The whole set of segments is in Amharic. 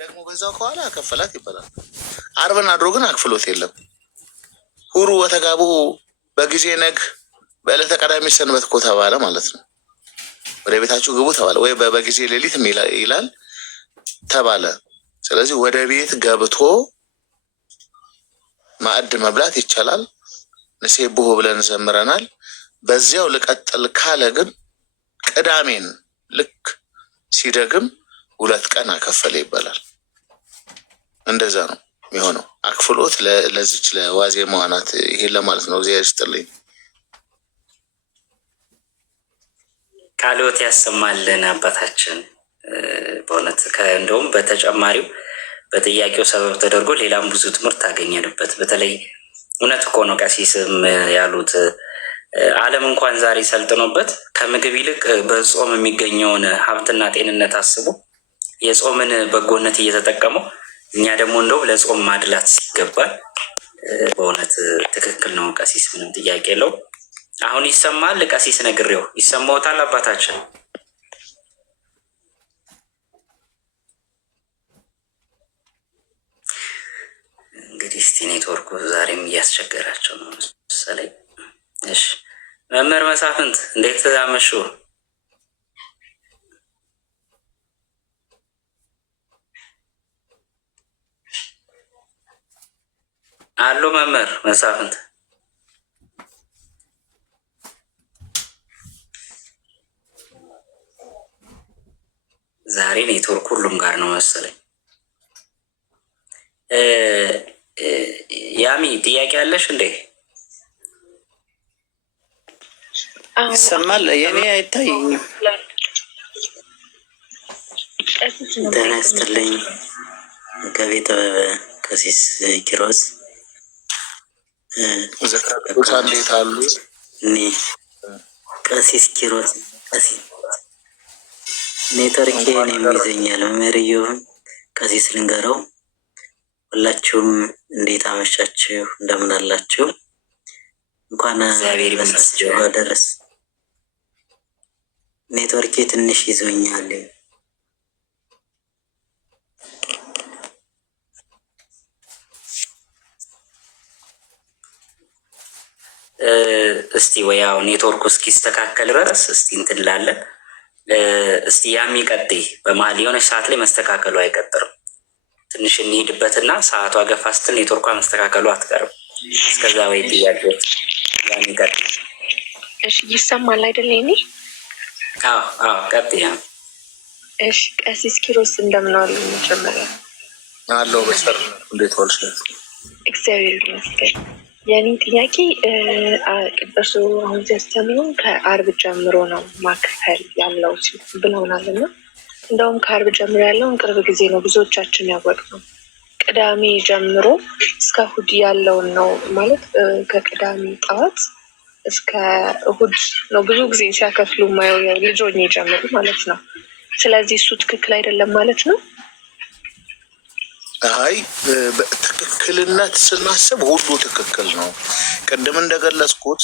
ደግሞ በዛው ከኋላ አከፈላት ይባላል። አርብን አድሮ ግን አክፍሎት የለም። ሁሩ ወተጋቡ በጊዜ ነግ በዕለተ ቀዳሚ ሰንበት እኮ ተባለ ማለት ነው። ወደ ቤታችሁ ግቡ ተባለ ወይ በጊዜ ሌሊት ይላል ተባለ። ስለዚህ ወደ ቤት ገብቶ ማዕድ መብላት ይቻላል። ንሴብሖ ብለን ዘምረናል። በዚያው ልቀጥል ካለ ግን ቅዳሜን ልክ ሲደግም 2 ቀን አከፈለ ይባላል። እንደዛ ነው የሚሆነው። አክፍሎት ለዚች ለዋዜማዋ ናት። ይሄን ለማለት ነው። እግዚአብሔር ይስጥልኝ። ቃልዎት ያሰማልን አባታችን። በእውነት እንደውም በተጨማሪው በጥያቄው ሰበብ ተደርጎ ሌላም ብዙ ትምህርት አገኘንበት። በተለይ እውነት እኮ ነው ቀሲስም ያሉት ዓለም እንኳን ዛሬ ሰልጥኖበት ከምግብ ይልቅ በጾም የሚገኘውን ሀብትና ጤንነት አስቦ የጾምን በጎነት እየተጠቀመው፣ እኛ ደግሞ እንደው ለጾም ማድላት ሲገባል። በእውነት ትክክል ነው ቀሲስ፣ ምንም ጥያቄ የለው። አሁን ይሰማል ቀሲስ? ነግሬው ይሰማዎታል አባታችን? እንግዲህ እስቲ ኔትወርኩ ዛሬም እያስቸገራቸው ነው መሰለኝ። እሺ መምህር መሳፍንት እንዴት አመሹ? አሎ መምህር መሳፍንት። ዛሬ ኔትወርክ ሁሉም ጋር ነው መሰለኝ። ያሚ ጥያቄ አለሽ እንዴ? ይሰማል? የኔ አይታየኝም። ጤና ይስጥልኝ መጋቤ ጥበብ ቀሲስ ኪሮስ። እንዴት አሉ? እኔ ቀሲስ ኪሮስ ኔትወርኬ እኔም ይዘኛል። መምህርየውን ቀሲስ ልንገረው። ሁላችሁም እንዴት አመሻችሁ? እንደምን አላችሁ? እንኳን በሳችሁ አደረስ። ኔትወርኬ ትንሽ ይዞኛል። እስቲ ወያው ኔትወርኩ እስኪስተካከል ድረስ እስቲ እንትን ላለን እስቲ ያሚ ቀጥይ። በመሀል የሆነች ሰዓት ላይ መስተካከሉ አይቀጥርም። ትንሽ እንሂድበትና ሰዓቷ ገፋ ስትል ኔትወርኳ መስተካከሉ አትቀርም። እስከዛ ወይ ጥያቄዎች ያሚ ቀጥይ። እሺ ይሰማል አይደል? እኔ ቀጥይ። እሺ ቀሲስ ኪሮስ እንደምን አሉ? መጀመሪያ አለው በሰር እንዴት ዋልሽ? እግዚአብሔር ይመስገን። የኔ ጥያቄ ቅዱሱ አሁን ሲያስተምሩ ከአርብ ጀምሮ ነው ማክፈል ያለው ብለውናል እና እንደውም ከአርብ ጀምሮ ያለውን ቅርብ ጊዜ ነው ብዙዎቻችን ያወቅነው። ቅዳሜ ጀምሮ እስከ እሑድ ያለውን ነው ማለት ከቅዳሜ ጠዋት እስከ እሑድ ነው ብዙ ጊዜ ሲያከፍሉ ማየው ልጆኝ ጀምሩ ማለት ነው። ስለዚህ እሱ ትክክል አይደለም ማለት ነው። አይ ትክክልነት ስናስብ ሁሉ ትክክል ነው። ቅድም እንደገለጽኩት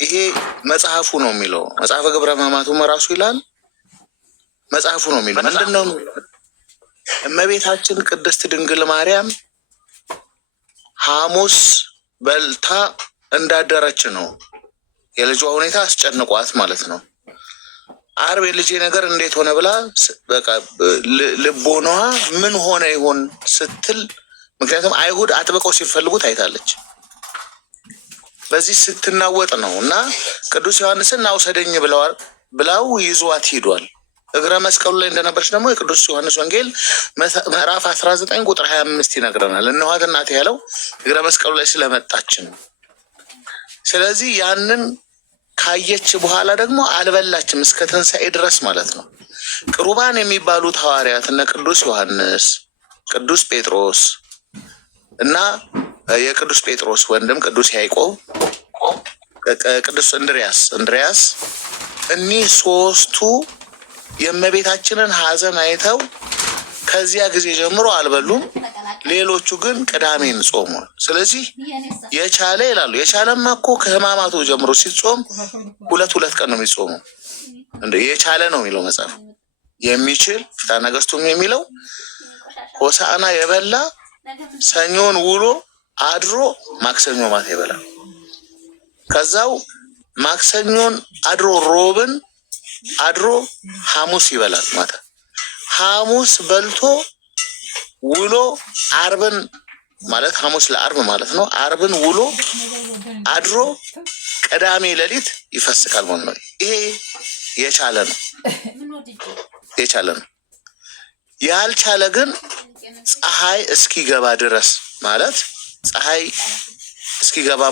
ይሄ መጽሐፉ ነው የሚለው። መጽሐፈ ግብረ ሕማማቱም ራሱ ይላል መጽሐፉ ነው የሚለው። ምንድን ነው እመቤታችን ቅድስት ድንግል ማርያም ሐሙስ በልታ እንዳደረች ነው። የልጇ ሁኔታ አስጨንቋት ማለት ነው። አርብ የልጄ ነገር እንዴት ሆነ ብላ በቃ ልቦናዋ ምን ሆነ ይሆን ስትል፣ ምክንያቱም አይሁድ አጥብቀው ሲፈልጉት አይታለች። በዚህ ስትናወጥ ነው እና ቅዱስ ዮሐንስን አውሰደኝ ብላው ይዟት ሂዷል። እግረ መስቀሉ ላይ እንደነበረች ደግሞ የቅዱስ ዮሐንስ ወንጌል ምዕራፍ 19 ቁጥር 25 ይነግረናል። እነኋት እናቴ ያለው እግረ መስቀሉ ላይ ስለመጣች ነው። ስለዚህ ያንን ካየች በኋላ ደግሞ አልበላችም እስከ ትንሣኤ ድረስ ማለት ነው። ቅሩባን የሚባሉት ሐዋርያት እነ ቅዱስ ዮሐንስ፣ ቅዱስ ጴጥሮስ እና የቅዱስ ጴጥሮስ ወንድም ቅዱስ ያዕቆብ፣ ቅዱስ እንድርያስ እኒህ ሶስቱ የእመቤታችንን ሐዘን አይተው ከዚያ ጊዜ ጀምሮ አልበሉም። ሌሎቹ ግን ቅዳሜን ጾሟል። ስለዚህ የቻለ ይላሉ። የቻለማ እኮ ከሕማማቱ ጀምሮ ሲጾም 2 ቀን ነው የሚጾመው። የቻለ ነው የሚለው መጽሐፍ። የሚችል ፍትሐ ነገሥቱም የሚለው ሆሳዕና የበላ ሰኞን ውሎ አድሮ ማክሰኞ ማታ ይበላል። ከዛው ማክሰኞን አድሮ ሮብን አድሮ ሐሙስ ይበላል ማታ። ሐሙስ በልቶ ውሎ አርብን ማለት ሐሙስ ለአርብ ማለት ነው። አርብን ውሎ አድሮ ቅዳሜ ሌሊት ይፈስካል ማለት ነው። ይሄ የቻለ ነው። ያልቻለ ግን ፀሐይ እስኪገባ ድረስ ማለት ፀሐይ እስኪገባ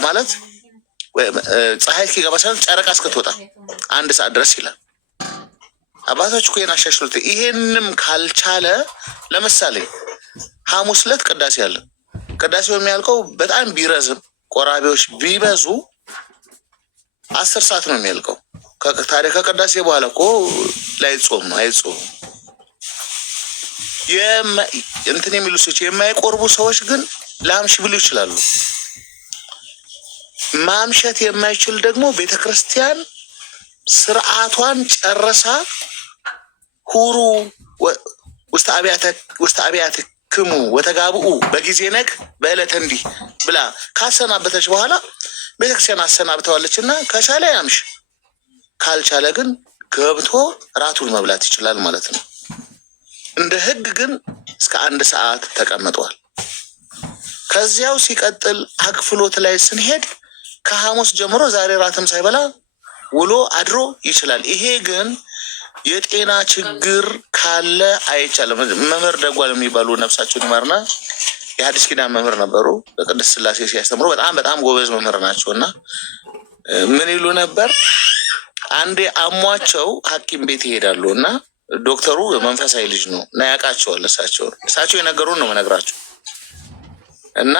ሳይሆን ጨረቃ እስክትወጣ 1 ሰዓት ድረስ ይላል። አባቶች እኮ ይሄን አሻሽሉት። ይሄንም ካልቻለ ለምሳሌ ሐሙስ ዕለት ቅዳሴ አለ። ቅዳሴው የሚያልቀው በጣም ቢረዝም ቆራቢዎች ቢበዙ 10 ሰዓት ነው የሚያልቀው። ታዲያ ከቅዳሴ በኋላ እኮ ላይጾም አይጾም። እንትን የሚሉ ሰዎች የማይቆርቡ ሰዎች ግን ላምሽ ብሉ ይችላሉ። ማምሸት የማይችል ደግሞ ቤተክርስቲያን ስርዓቷን ጨርሳ ሁሩ ውስተ አብያትክሙ ወተጋብኡ በጊዜ ነግ በዕለተ እንዲህ ብላ ካሰናበተች በኋላ ቤተክርስቲያን አሰናብተዋለች እና ከቻለ ያምሽ፣ ካልቻለ ግን ገብቶ ራቱን መብላት ይችላል ማለት ነው። እንደ ሕግ ግን እስከ 1 ሰዓት ተቀምጧል። ከዚያው ሲቀጥል አክፍሎት ላይ ስንሄድ ከሐሙስ ጀምሮ ዛሬ ራትም ሳይበላ ውሎ አድሮ ይችላል። ይሄ ግን የጤና ችግር ካለ አይቻልም። መምህር ደጓል የሚባሉ ነፍሳቸውን ይማርና የሐዲስ ኪዳን መምህር ነበሩ። በቅድስት ሥላሴ ሲያስተምሩ በጣም ጎበዝ መምህር ናቸው እና ምን ይሉ ነበር? አንዴ አሟቸው ሐኪም ቤት ይሄዳሉ እና ዶክተሩ መንፈሳዊ ልጅ ነው እና ያውቃቸዋል። እሳቸው የነገሩን ነው መነግራቸው እና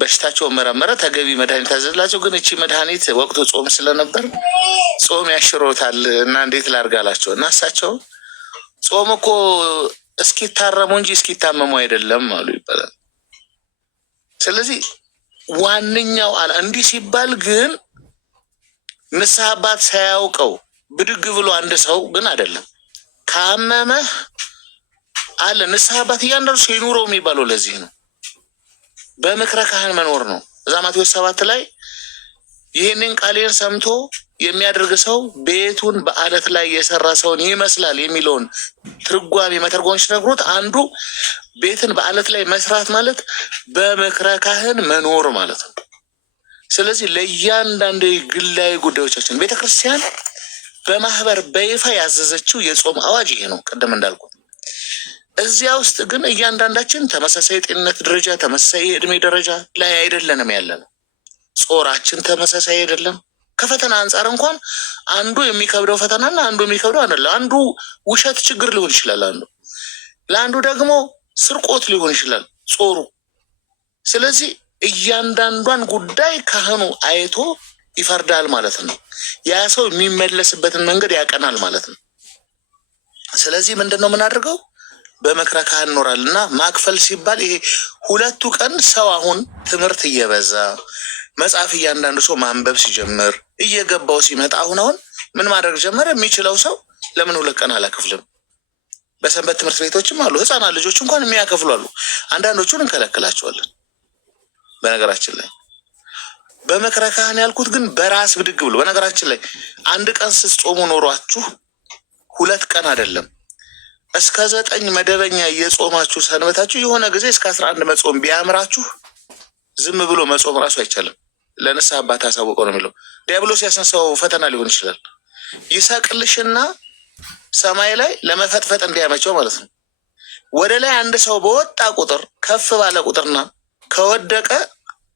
በሽታቸውን መረመረ። ተገቢ መድኃኒት ታዘዝላቸው። ግን እቺ መድኃኒት ወቅቱ ጾም ስለነበር ጾም ያሽሮታል እና እንዴት ላርጋላቸው እና እሳቸው ጾም እኮ እስኪታረሙ እንጂ እስኪታመሙ አይደለም አሉ ይባላል። ስለዚህ ዋነኛው እንዲህ ሲባል ግን ንስሐ አባት ሳያውቀው ብድግ ብሎ አንድ ሰው ግን አይደለም ካመመህ አለ ንስሐ አባት እያንዳንዱ ሰው ይኑረው የሚባለው ለዚህ ነው። በምክረ ካህን መኖር ነው። እዛ ማቴዎስ 7 ላይ ይህንን ቃሌን ሰምቶ የሚያደርግ ሰው ቤቱን በአለት ላይ የሰራ ሰውን ይመስላል የሚለውን ትርጓሜ መተርጎም ሲነግሩት አንዱ ቤትን በአለት ላይ መስራት ማለት በምክረ ካህን መኖር ማለት ነው። ስለዚህ ለእያንዳንዱ ግላዊ ጉዳዮቻችን ቤተክርስቲያን በማህበር በይፋ ያዘዘችው የጾም አዋጅ ይሄ ነው። ቀደም እንዳልኩት እዚያ ውስጥ ግን እያንዳንዳችን ተመሳሳይ ጤንነት ደረጃ፣ ተመሳሳይ የእድሜ ደረጃ ላይ አይደለንም ያለነው። ጾራችን ተመሳሳይ አይደለም። ከፈተና አንጻር እንኳን አንዱ የሚከብደው ፈተናና አንዱ የሚከብደው አይደለም። አንዱ ውሸት ችግር ሊሆን ይችላል፣ ለአንዱ ደግሞ ስርቆት ሊሆን ይችላል ጾሩ። ስለዚህ እያንዳንዷን ጉዳይ ካህኑ አይቶ ይፈርዳል ማለት ነው። ያ ሰው የሚመለስበትን መንገድ ያቀናል ማለት ነው። ስለዚህ ምንድን ነው የምናደርገው? በምክረ ካህን እኖራል እና ማክፈል ሲባል ይሄ 2 ቀን ሰው አሁን ትምህርት እየበዛ መጽሐፍ እያንዳንዱ ሰው ማንበብ ሲጀምር እየገባው ሲመጣ አሁን ምን ማድረግ ጀመረ? የሚችለው ሰው ለምን 2 ቀን አላክፍልም? በሰንበት ትምህርት ቤቶችም አሉ፣ ህፃናት ልጆች እንኳን የሚያከፍሉ አሉ። አንዳንዶቹን እንከለክላቸዋለን። በነገራችን ላይ በምክረ ካህን ያልኩት ግን በራስ ብድግ ብሎ በነገራችን ላይ 1 ቀን ስትጾሙ ኖሯችሁ 2 ቀን አይደለም እስከ 9 መደበኛ የጾማችሁ ሰንበታችሁ የሆነ ጊዜ እስከ 11 መጾም ቢያምራችሁ ዝም ብሎ መጾም ራሱ አይቻልም። ለንስሐ አባት አሳውቀው ነው የሚለው። ዲያብሎስ ያስነሳው ፈተና ሊሆን ይችላል። ይሰቅልሽና ሰማይ ላይ ለመፈጥፈጥ እንዲያመቸው ማለት ነው። ወደ ላይ አንድ ሰው በወጣ ቁጥር ከፍ ባለ ቁጥርና ከወደቀ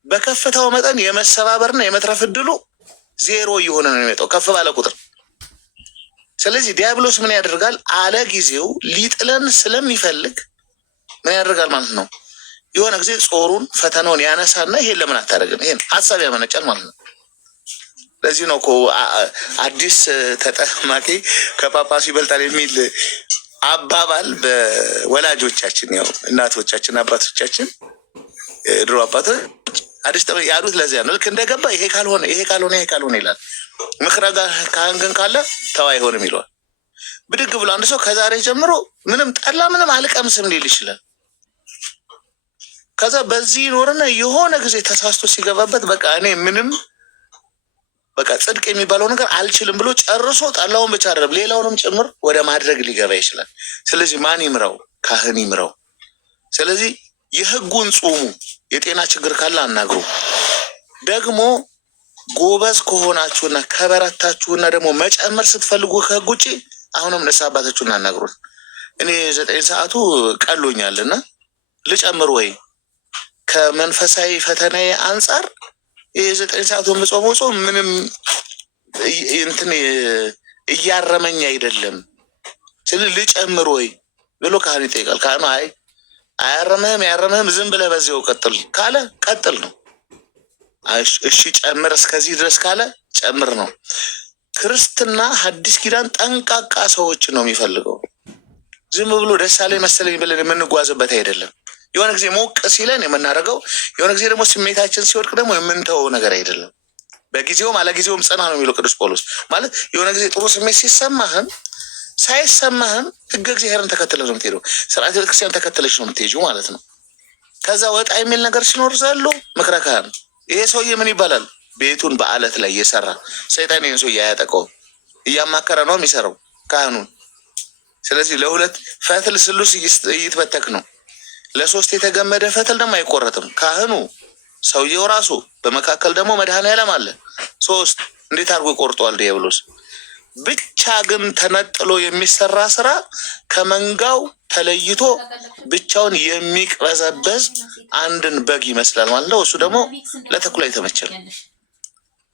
በከፍታው መጠን የመሰባበርና የመትረፍ እድሉ 0 እየሆነ ነው የሚመጣው ከፍ ባለ ቁጥር። ስለዚህ ዲያብሎስ ምን ያደርጋል? አለ ጊዜው ሊጥለን ስለሚፈልግ ምን ያደርጋል ማለት ነው? የሆነ ጊዜ ጾሩን ፈተናውን ያነሳና ይሄን ለምን አታደርግም? ይሄን ሀሳብ ያመነጫል ማለት ነው። ለዚህ ነው እኮ አዲስ ተጠማቂ ከጳጳሱ ይበልጣል የሚል አባባል በወላጆቻችን ያው እናቶቻችን አባቶቻችን ድሮ አባቶች አዲስ ያሉት ለዚያ ነው። ልክ እንደገባ ይሄ ካልሆነ ይላል። ምክረ ካህን ግን ካለ ተው አይሆንም ይለዋል። ብድግ ብሎ አንድ ሰው ከዛሬ ጀምሮ ምንም ጠላ ምንም አልቀምስም ሊል ይችላል። ከዛ በዚህ ኖርና የሆነ ጊዜ ተሳስቶ ሲገባበት በቃ እኔ ምንም በቃ ጽድቅ የሚባለው ነገር አልችልም ብሎ ጨርሶ ጠላውን ብቻ አይደለም ሌላውንም ጭምር ወደ ማድረግ ሊገባ ይችላል። ስለዚህ ማን ይምራው? ካህን ይምራው። ስለዚህ የህጉን ጾሙ። የጤና ችግር ካለ አናግሩ። ደግሞ ጎበዝ ከሆናችሁና ከበረታችሁና ደግሞ መጨመር ስትፈልጉ ከህግ ውጭ አሁንም ንስሐ አባታችሁን አናግሩት። እኔ 9 ሰዓቱ ቀሎኛልና ልጨምር ወይ? ከመንፈሳዊ ፈተናዬ አንጻር የ9 ሰዓቱን የምጾመው ጾም ምንም እንትን እያረመኝ አይደለም። ስለዚህ ልጨምር ወይ ብሎ ካህን ይጠይቃል። ካህኑ አይ አያረምህም ዝም ብለህ በዚያው ቀጥል ካለ ቀጥል ነው። እሺ ጨምር እስከዚህ ድረስ ካለ ጨምር ነው። ክርስትና ሐዲስ ኪዳን ጠንቃቃ ሰዎች ነው የሚፈልገው። ዝም ብሎ ደስ አለኝ መሰለኝ ብለን የምንጓዝበት አይደለም። የሆነ ጊዜ ሞቅ ሲለን የምናደርገው፣ የሆነ ጊዜ ደግሞ ስሜታችን ሲወድቅ ደግሞ የምንተወው ነገር አይደለም። በጊዜውም አለጊዜውም ጽና ነው የሚለው ቅዱስ ጳውሎስ። ማለት የሆነ ጊዜ ጥሩ ስሜት ሲሰማህም ሳይሰማህም ህገ እግዚአብሔርን ተከትለህ ነው የምትሄደው። ስርዓተ ቤተክርስቲያን ተከትለሽ ነው የምትሄጂው ማለት ነው። ከዛ ወጣ የሚል ነገር ሲኖር ዘሎ ምክረ ካህን ይሄ ሰውዬ ምን ይባላል? ቤቱን በአለት ላይ እየሰራ ሰይጣን ይህን ሰውዬ አያጠቀውም። እያማከረ ነው የሚሰራው ካህኑን። ስለዚህ ለሁለት ፈትል ስሉስ እይትበተክ ነው። ለ3 የተገመደ ፈትል ደግሞ አይቆረጥም። ካህኑ ሰውየው ራሱ በመካከል ደግሞ መድኃኔዓለም አለ። 3 እንዴት አድርጎ ይቆርጠዋል ዲያብሎስ? ብቻ ግን ተነጥሎ የሚሰራ ስራ ከመንጋው ተለይቶ ብቻውን የሚቅበዘበዝ አንድን በግ ይመስላል ማለት ነው። እሱ ደግሞ ለተኩላ የተመቸ ነው።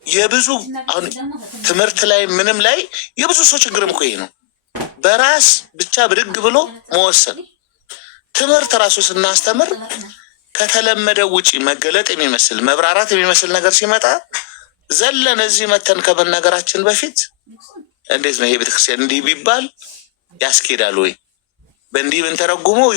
የብዙ አሁን ትምህርት ላይ ምንም ላይ የብዙ ሰው ችግርም እኮ ይሄ ነው። በራስ ብቻ ብድግ ብሎ መወሰን። ትምህርት ራሱ ስናስተምር ከተለመደው ውጪ መገለጥ የሚመስል መብራራት የሚመስል ነገር ሲመጣ ዘለን እዚህ መተን ከመናገራችን በፊት እንዴት ነው ይሄ ቤተክርስቲያን እንዲህ ቢባል ያስኬዳል ወይ? በእንዲህ ብንተረጉመው